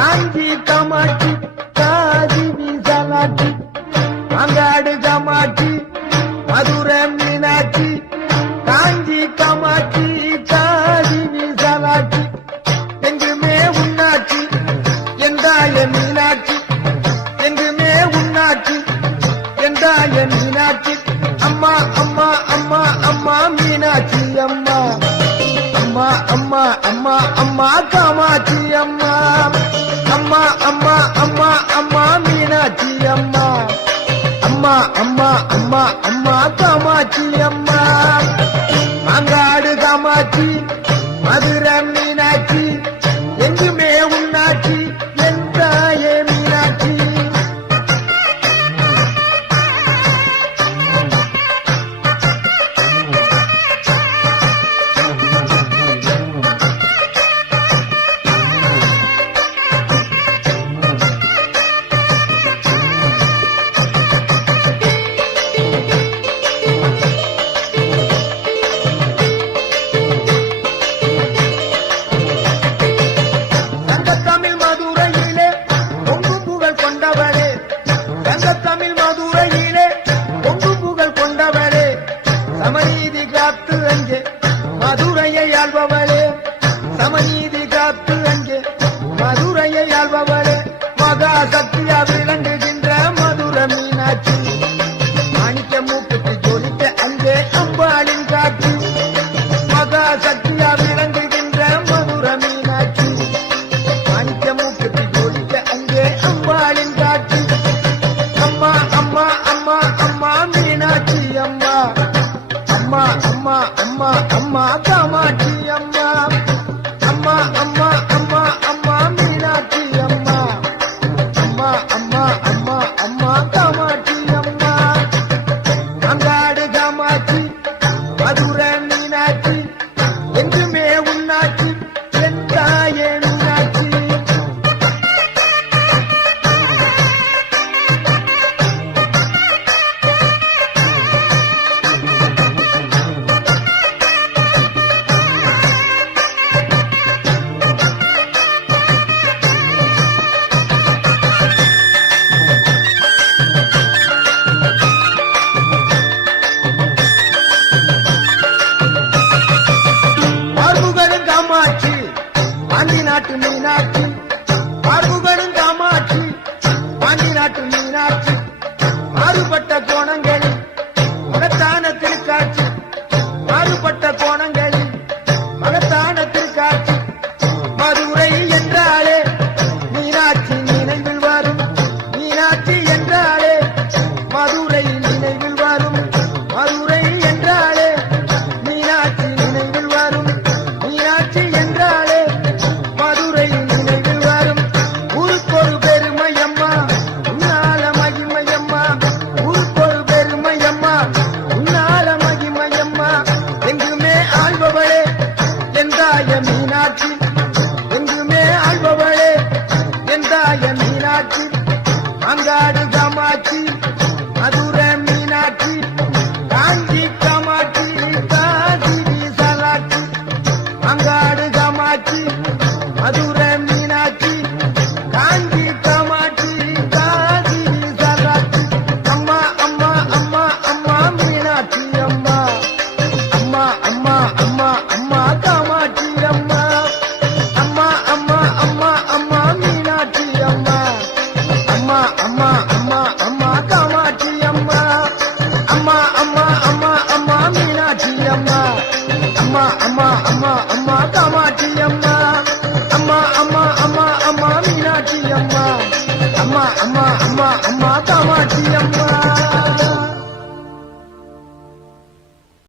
காஞ்சி காமாட்சி காதி விசாலாட்சி அங்காடு காமாட்சி மதுரை மீனாட்சி காஞ்சி காமாட்சி காதி விசாலாட்சி எங்குமே உன்னாட்சி என்றாய மீனாட்சி எங்குமே உன்னாட்சி என்றாய மீனாட்சி அம்மா அம்மா அம்மா அம்மா மீனாட்சி அம்மா அம்மா அம்மா அம்மா அம்மா காமாட்சி அம்மா அம்மா அம்மா அம்மா அம்மா மீனாட்சி அம்மா அம்மா அம்மா அம்மா அம்மா காமாட்சி அம்மா மாங்காடு காமாட்சி மதுரை மீனாட்சி எங்குமே உன்னாட்சி என்றாயே மீனாட்சி சமநீதி காத்து அங்கே மதுரையை ஆள்பவளே சமநீதி காத்து அங்கே மதுரையை ஆள்பவளே மகா சக்தியா விளங்குகின்ற மதுரை மீனாட்சி மாணிக்க மூக்குக்கு ஜொலிக்க அங்கே அம்பாளின் காட்சி மகா சக்தியா விளங்குகின்ற மதுரை மீனாட்சி மாணிக்க மூக்குக்கு ஜொலிக்க அங்கே அம்பாளின் காட்சி அம்மா அம்மா அம்மா அம்மா மீனாட்சி அம்மா அம்மா அம்மா அம்மா அம்மா காமாட்சி அம்மா அம்மா அம்மா அம்மா அம்மா மீனாட்சி அம்மா அம்மா அம்மா அம்மா அம்மா காமாட்சி அம்மா அங்காடு காமாட்சி மதுரை மீனாட்சி என்றுமே உன்னாட்சி என்றாயே மீனாட்சி பாண்டி நாட்டு மீனாட்சி பார்வுகளும் காமாட்சி பாண்டி நாட்டு மீனாட்சி மாறுபட்ட கோணங்களில் மகத்தான திருக்காட்சி மாறுபட்ட கோணங்களில் மகத்தான திருக்காட்சி மதுரை என்றாலே மீனாட்சி நினைவில் வரும் மீனாட்சி என்றாலே மதுரை நினைவில் வரும் மதுரை என்றாலே மீனாட்சி நினைவில் வரும் மீனாட்சி என்றாலே மதுரை நினைவில் வரும் ஊருக்கொரு பெருமையம்மா உன்னால மகிமையம்மா ஊருக்கொரு பெருமையம்மா உன்னால மகிமையம்மா எங்குமே ஆள்பவளே எந்தாய மீனாட்சி எங்குமே ஆள்பவளே எந்தாய மீனாட்சி அங்காடு காமாட்சி மதுரை மீனாட்சி காஞ்சி காமாட்சி காதி விசாலாட்சி அங்காடு காமாட்சி மதுரை மீனாட்சி காஞ்சி காமாட்சி காதி விசாலாட்சி அம்மா அம்மா அம்மா அம்மா மீனாட்சி அம்மா அம்மா அம்மா அம்மா அம்மா காமாட்சி அம்மா அம்மா அம்மா அம்மா அம்மா மீனாட்சி அம்மா அம்மா அம்மா அம்மா அம்மா காமாட்சி அம்மா அம்மா அம்மா அம்மா அம்மா மீனாட்சி அம்மா அம்மா அம்மா அம்மா அம்மா காமாட்சி அம்மா